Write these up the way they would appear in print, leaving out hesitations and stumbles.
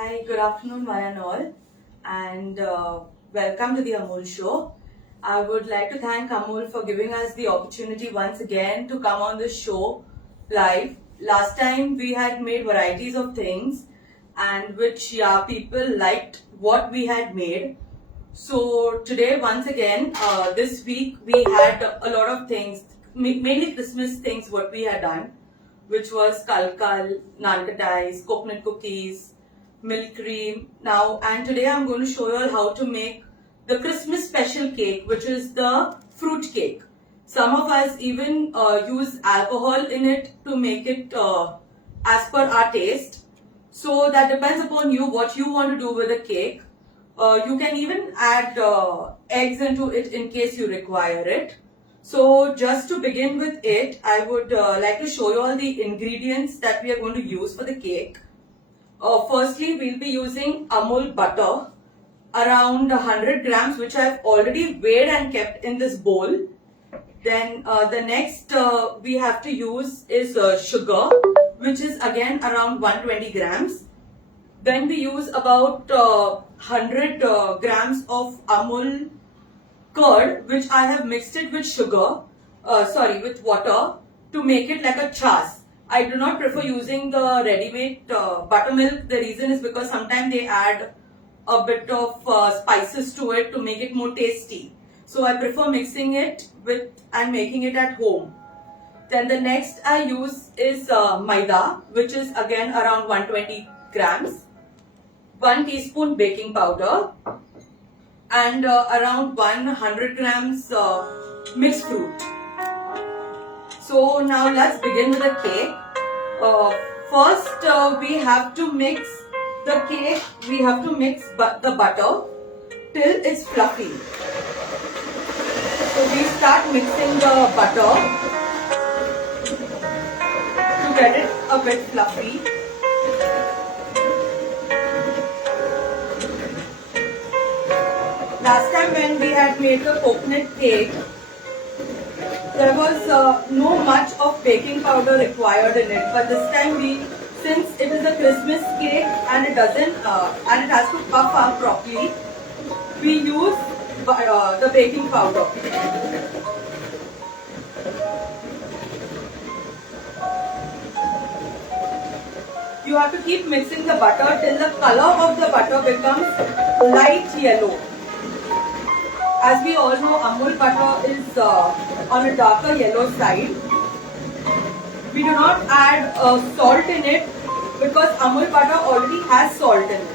Hi, good afternoon, one and all, and welcome to the Amul Show. I would like to thank Amul for giving us the opportunity once again to come on the show live. Last time we had made varieties of things, and which people liked what we had made. So today, once again, this week we had a lot of things, mainly Christmas things, what we had done, which was kalkal, nankatais, coconut cookies, milk cream. Now, and today I'm going to show you all how to make the Christmas special cake, which is the fruit cake. Some of us even use alcohol in it to make it as per our taste. So that depends upon you what you want to do with the cake. You can even add eggs into it in case you require it. So just to begin with it, I would like to show you all the ingredients that we are going to use for the cake. Firstly, we'll be using Amul butter, around 100 grams, which I've already weighed and kept in this bowl. Then the next we have to use is sugar, which is again around 120 grams. Then we use about 100 grams of Amul curd, which I have mixed it with with water to make it like a chas. I do not prefer using the ready-made buttermilk. The reason is because sometimes they add a bit of spices to it to make it more tasty. So I prefer mixing it with and making it at home. Then the next I use is maida, which is again around 120 grams. 1 teaspoon baking powder and around 100 grams mixed fruit. So now let's begin with the cake. First we have to mix the cake, we have to mix the butter till it's fluffy. So we start mixing the butter to get it a bit fluffy. Last time when we had made the coconut cake, there was no much of baking powder required in it. But this time since it is a Christmas cake and it has to puff up properly, we use the baking powder. You have to keep mixing the butter till the color of the butter becomes light yellow. As we all know, Amul butter is on a darker yellow side. We do not add salt in it because Amul butter already has salt in it.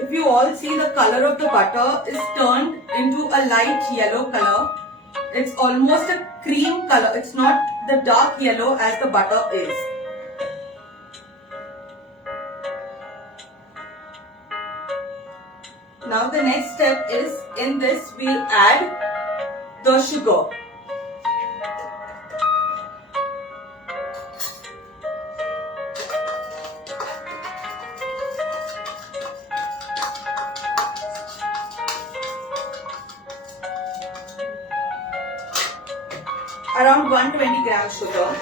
If you all see, the color of the butter is turned into a light yellow color. It's almost a cream color. It's not the dark yellow as the butter is. Now the next step is, in this we'll add the sugar. Around 120 grams sugar.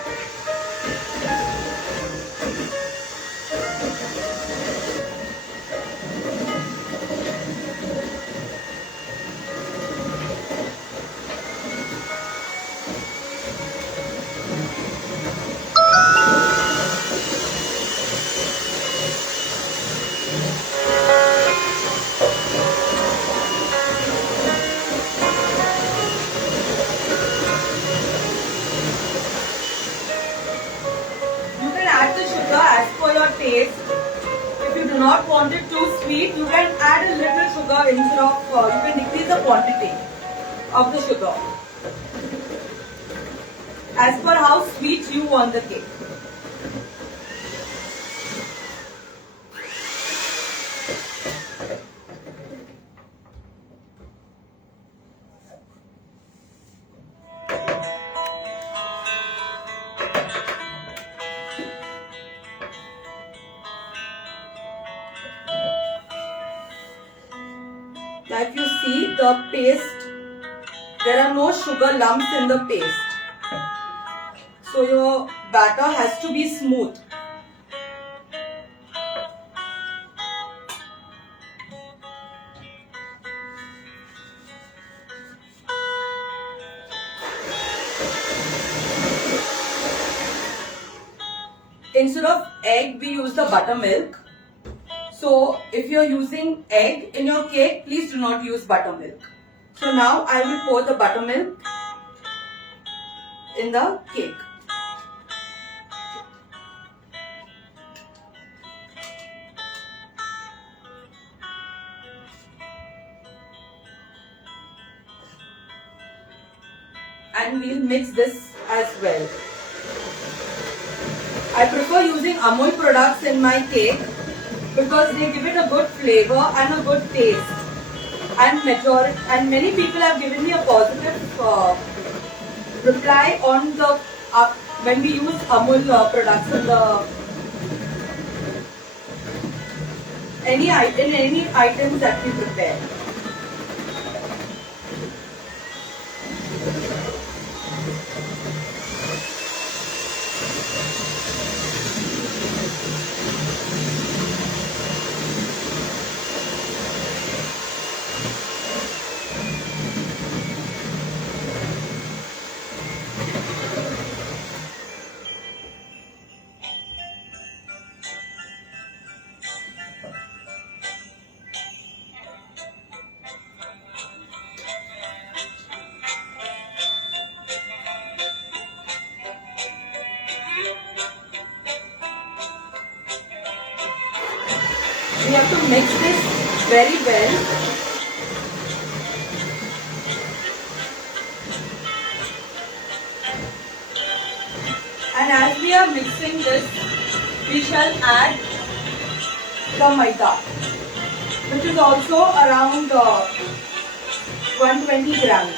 Taste. If you do not want it too sweet, you can add a little sugar instead of, you can decrease the quantity of the sugar as per how sweet you want the cake. Like you see, the paste, there are no sugar lumps in the paste. So your batter has to be smooth. Instead of egg, we use the buttermilk. So if you're using egg in your cake, please do not use buttermilk. So now I will pour the buttermilk in the cake. And we'll mix this as well. I prefer using Amul products in my cake because they give it a good flavor and a good taste. And many people have given me a positive reply on the when we use Amul products in any items that we prepare. We have to mix this very well. And as we are mixing this, we shall add the maida, which is also around 120 grams.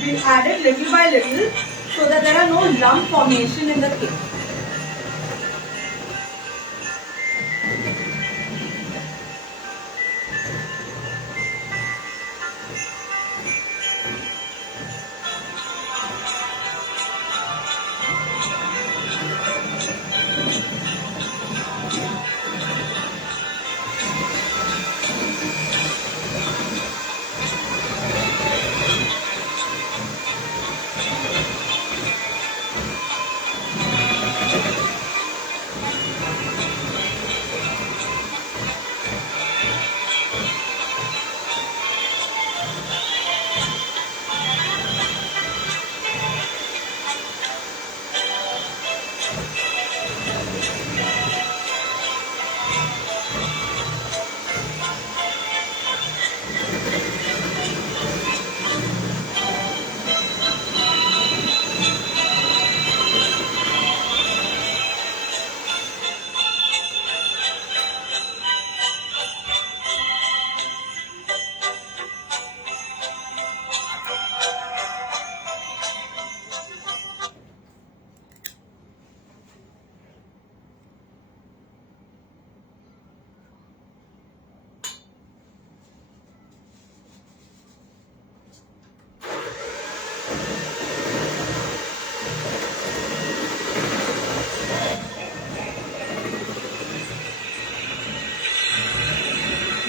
We add it little by little so that there are no lump formation in the cake.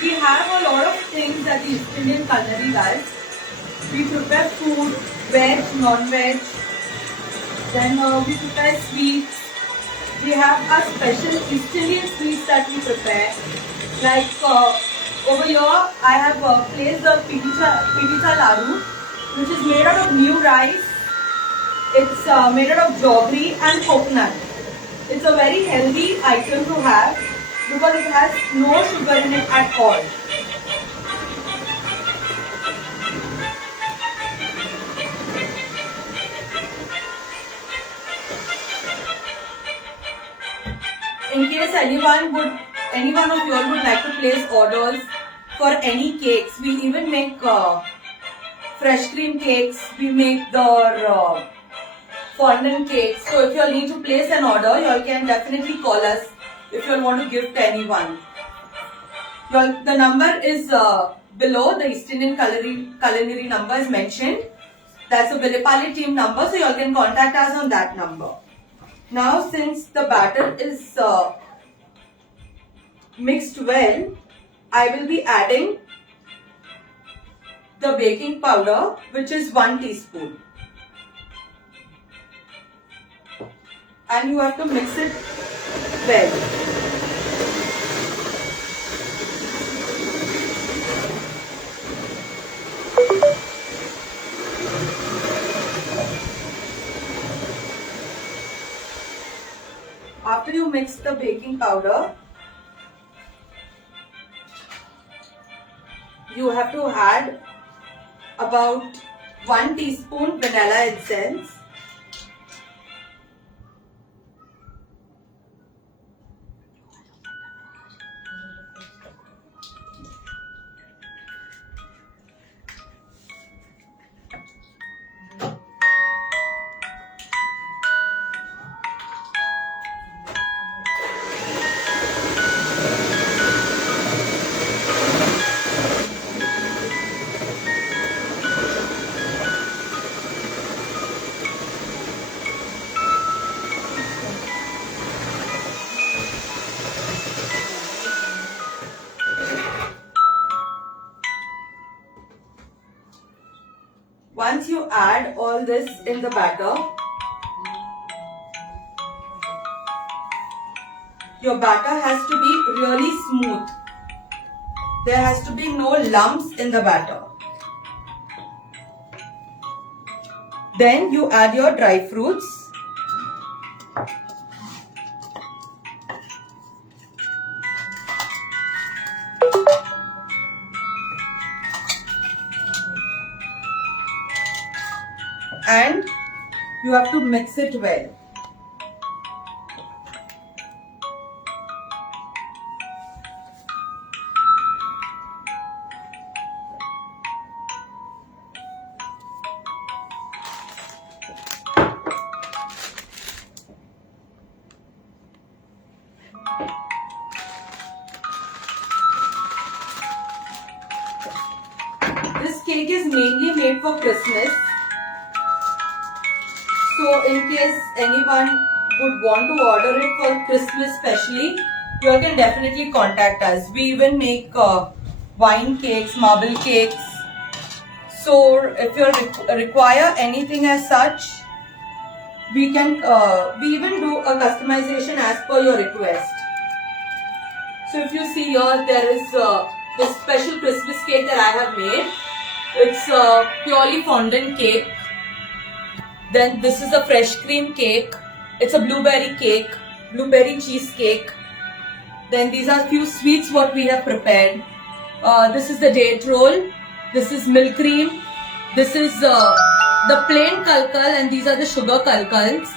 We have a lot of things that the East Indian culinary does. We prepare food, veg, non-veg. Then we prepare sweets. We have our special East Indian sweets that we prepare. Like over here, I have placed the pidita laru, which is made out of new rice. It's made out of jaggery and coconut. It's a very healthy item to have because it has no sugar in it at all. In case any one of you all would like to place orders for any cakes, we even make fresh cream cakes. We make the fondant cakes. So if you all need to place an order, you all can definitely call us if you all want to gift anyone. The number is below. The East Indian culinary number is mentioned. That's the Villepalli team number, so you all can contact us on that number. Now, since the batter is mixed well, I will be adding the baking powder, which is 1 teaspoon. And you have to mix it well. After you mix the baking powder, you have to add about 1 teaspoon vanilla essence. Once you add all this in the batter, your batter has to be really smooth. There has to be no lumps in the batter. Then you add your dry fruits. And you have to mix it well. This cake is mainly made for Christmas. So in case anyone would want to order it for Christmas specially, you all can definitely contact us. We even make wine cakes, marble cakes. So if you require anything as such, we can we even do a customization as per your request. So if you see here, there is this special Christmas cake that I have made. It's purely fondant cake. Then this is a fresh cream cake. It's a blueberry cake, blueberry cheesecake. Then these are few sweets what we have prepared. This is the date roll. This is milk cream. This is the plain kalkal, and these are the sugar kalkals.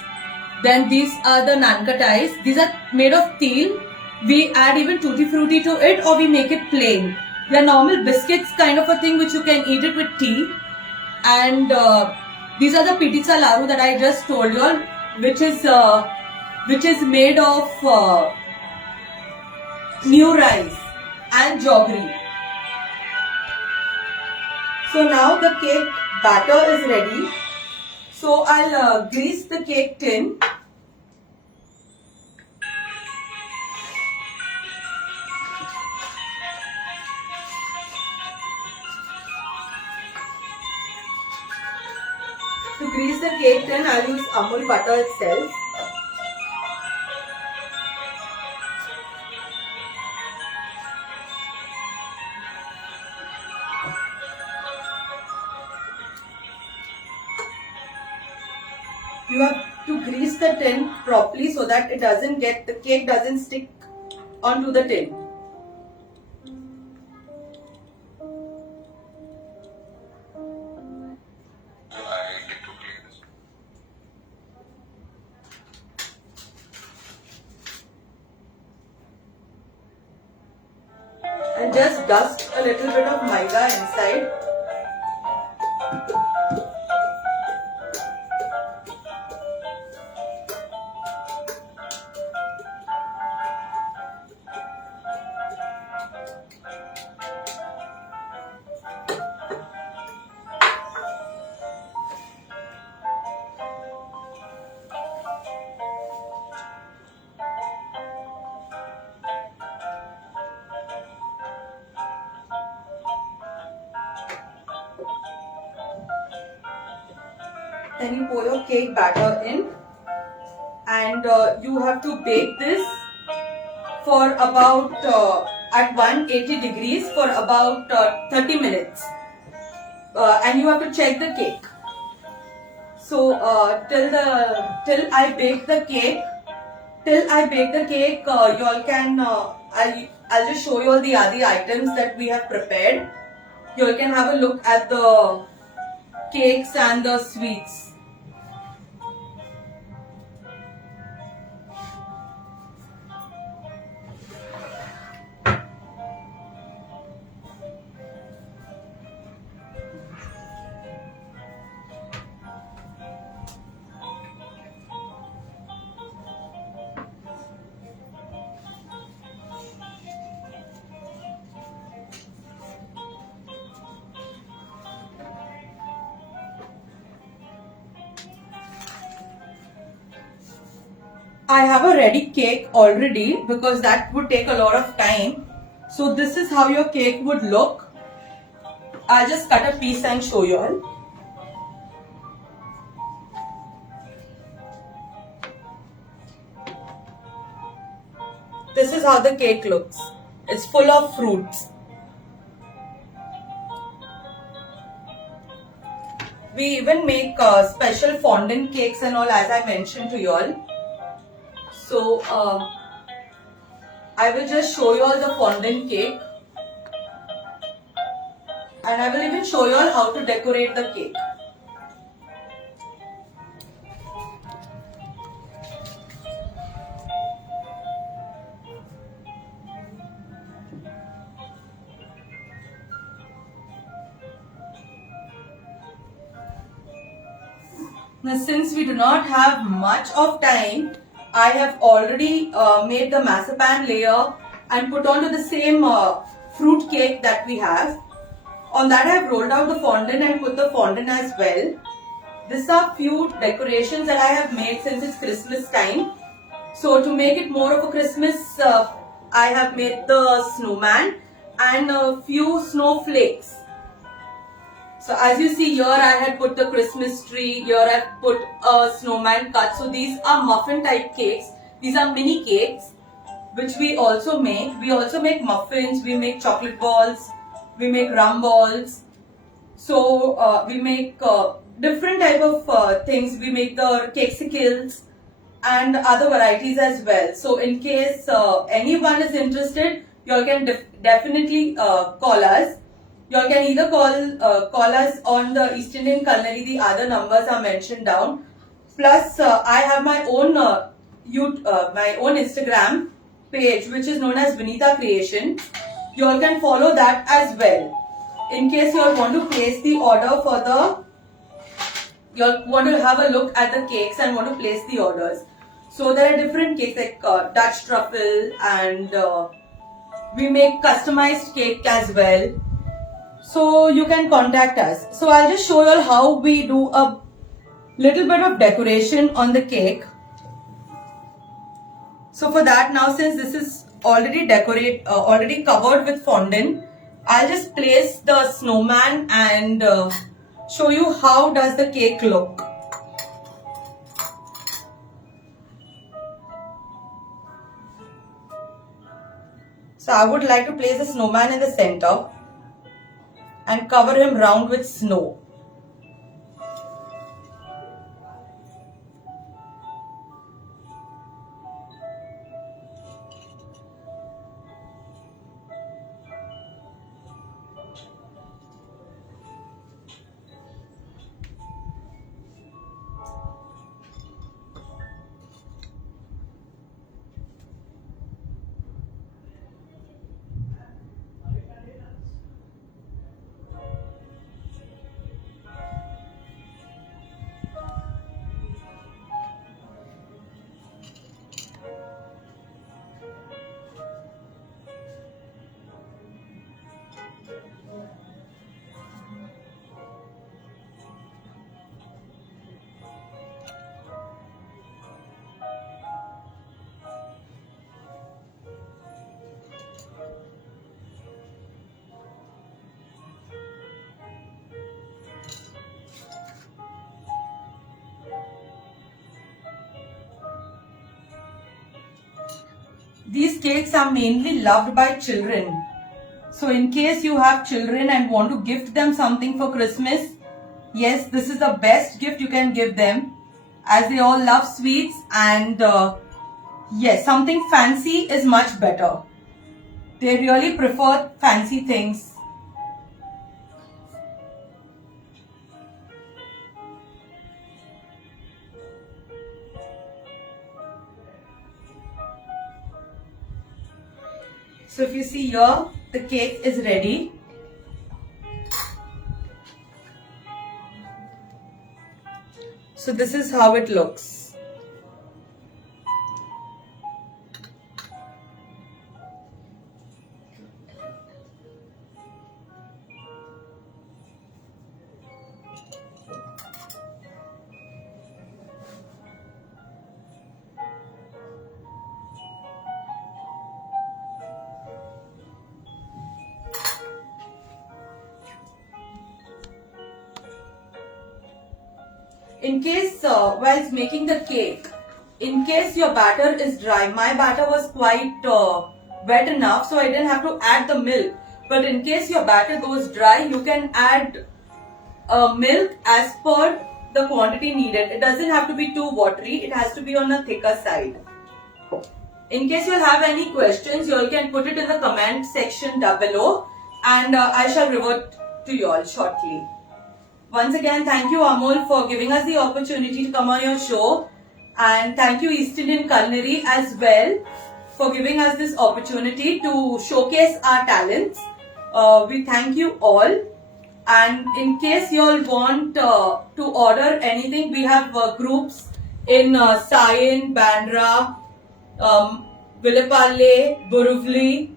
Then these are the nankatais. These are made of til. We add even tutti frutti to it, or we make it plain. They are normal biscuits kind of a thing which you can eat it with tea. And these are the pititsa laru that I just told you all, which is made of new rice and jaggery. So now the cake batter is ready. So I'll grease the cake tin. To grease the cake tin, I'll use Amul butter itself. You have to grease the tin properly so that the cake doesn't stick onto the tin. And just dust a little bit of maida inside. then you pour your cake batter in, and you have to bake this for about at 180 degrees for about 30 minutes, and you have to check the cake. So till I bake the cake, y'all can I'll just show you all the other items that we have prepared. You all can have a look at the cakes and the sweets. I have a ready cake already because that would take a lot of time. So this is how your cake would look. I'll just cut a piece and show you all. This is how the cake looks. It's full of fruits. We even make special fondant cakes and all, as I mentioned to you all. So I will just show you all the fondant cake, and I will even show you all how to decorate the cake. Now, since we do not have much of time, I have already made the marzipan layer and put onto the same fruit cake that we have. On that I have rolled out the fondant and put the fondant as well. These are few decorations that I have made since it's Christmas time. So to make it more of a Christmas, I have made the snowman and a few snowflakes. So as you see here, I had put the Christmas tree, here I have put a snowman cut. So these are muffin type cakes. These are mini cakes which we also make. We also make muffins, we make chocolate balls, we make rum balls. So we make different type of things. We make the cakesicles and other varieties as well. So in case anyone is interested, you all can definitely call us. You all can either call us on the East Indian Culinary. The other numbers are mentioned down. Plus, I have my own my own Instagram page, which is known as Vinita Creation. You all can follow that as well. In case you all want to place the order for you all want to have a look at the cakes and want to place the orders. So there are different cakes like Dutch truffle, and we make customized cake as well. So you can contact us. So I'll just show you all how we do a little bit of decoration on the cake. So for that, now since this is already covered with fondant, I'll just place the snowman and show you how does the cake look. So I would like to place the snowman in the center and cover him round with snow. These cakes are mainly loved by children. So in case you have children and want to gift them something for Christmas, yes, this is the best gift you can give them, as they all love sweets, and yes, something fancy is much better. They really prefer fancy things. So if you see here, the cake is ready. So this is how it looks. In case whilst making the cake, in case your batter is dry, my batter was quite wet enough, so I didn't have to add the milk. But in case your batter goes dry, you can add milk as per the quantity needed. It doesn't have to be too watery, it has to be on a thicker side. In case you have any questions, you all can put it in the comment section down below, and I shall revert to you all shortly. Once again, thank you Amol for giving us the opportunity to come on your show, and thank you East Indian Culinary as well for giving us this opportunity to showcase our talents. We thank you all, and in case you all want to order anything, we have groups in Sion, Bandra, Villapalle, Borivali,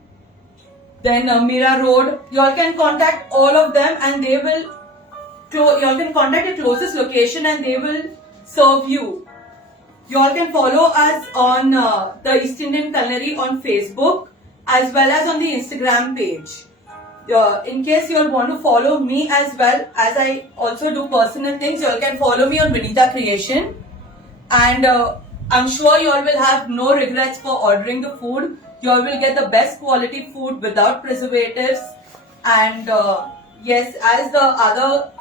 then Mira Road. You all can contact all of them, and they will you all can contact the closest location and they will serve you. You all can follow us on the East Indian Culinary on Facebook as well as on the Instagram page. In case you all want to follow me as well, as I also do personal things, you all can follow me on Vinita Creation, and I'm sure you all will have no regrets for ordering the food. You all will get the best quality food without preservatives, and yes, as the other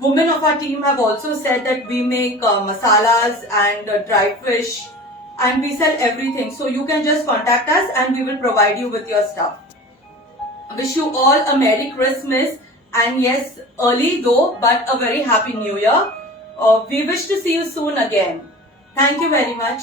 women of our team have also said that we make masalas and dry fish, and we sell everything. So you can just contact us and we will provide you with your stuff. Wish you all a Merry Christmas, and yes, early though, but a very Happy New Year. We wish to see you soon again. Thank you very much.